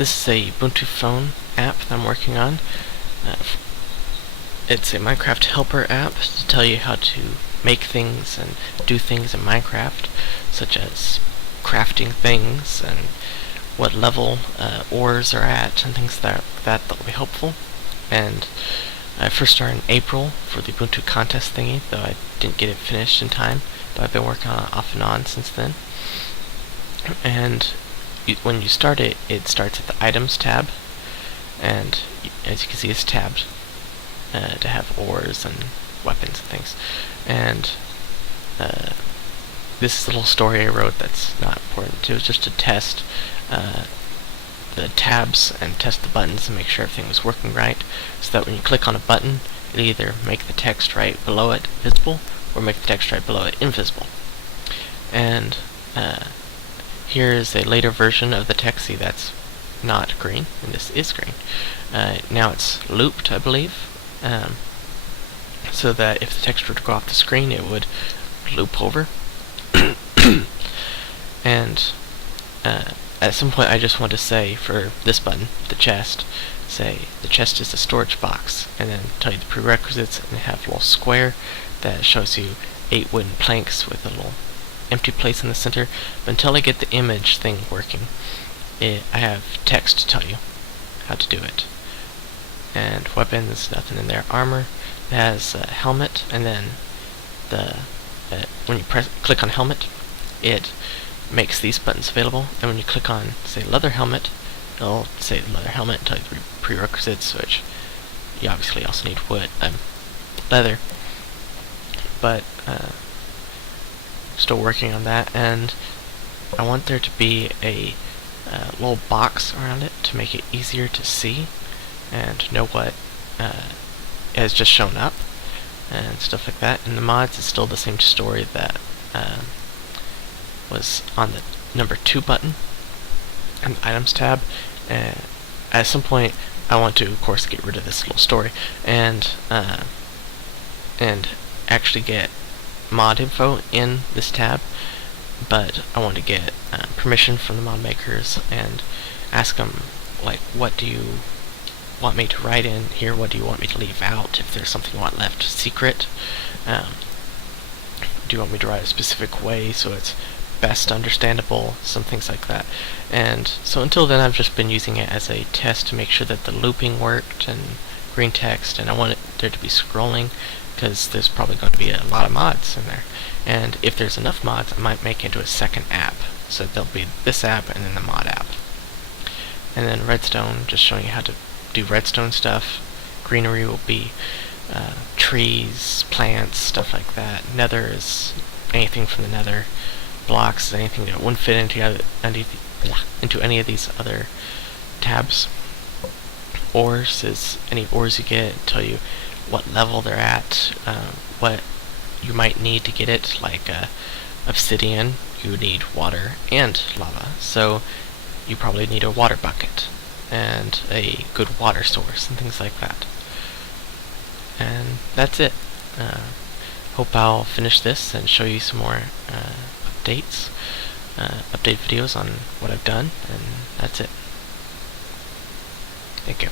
This is a Ubuntu phone app that I'm working on. It's a Minecraft helper app to tell you how to make things and do things in Minecraft, such as crafting things and what level ores are at and things that will be helpful. And I first started in April for the Ubuntu contest thingy, though I didn't get it finished in time, but I've been working on it off and on since then. And when you start it, it starts at the items tab, and as you can see, it's tabbed to have ores and weapons and things. And this is a little story I wrote that's not important. It was just to test the tabs and test the buttons and make sure everything was working right, so that when you click on a button, it'll either make the text right below it visible or make the text right below it invisible. And here is a later version of the text. See, that's not green, and this is green. Now it's looped, I believe, so that if the text were to go off the screen, it would loop over. And at some point, I just want to say for this button, the chest, say the chest is a storage box, and then tell you the prerequisites, and have a little square that shows you 8 wooden planks with a little empty place in the center. But until I get the image thing working, I have text to tell you how to do it. And weapons, nothing in there. Armor, it has a helmet, and then when you click on helmet, it makes these buttons available. And when you click on, say, leather helmet, it'll say leather helmet and tell you the prerequisites, which you obviously also need wood, leather. But still working on that, and I want there to be a little box around it to make it easier to see and know what has just shown up and stuff like that. In the mods, it's still the same story that was on the number 2 button and the items tab. At some point, I want to, of course, get rid of this little story and actually get mod info in this tab, but I want to get permission from the mod makers and ask them, like, what do you want me to write in here? What do you want me to leave out? If there's something you want left secret, do you want me to write a specific way so it's best understandable? Some things like that. And so until then, I've just been using it as a test to make sure that the looping worked and green text, and I want there to be scrolling, because there's probably going to be a lot of mods in there. And if there's enough mods, I might make it into a second app. So there'll be this app and then the mod app. And then redstone, just showing you how to do redstone stuff. Greenery will be trees, plants, stuff like that. Nether is anything from the nether. Blocks is anything that wouldn't fit into any of these other tabs. Ores is any ores you get, tell you what level they're at, what you might need to get it, like obsidian, you need water and lava, so you probably need a water bucket and a good water source and things like that. And that's it. Hope I'll finish this and show you some more update videos on what I've done, and that's it. Thank you.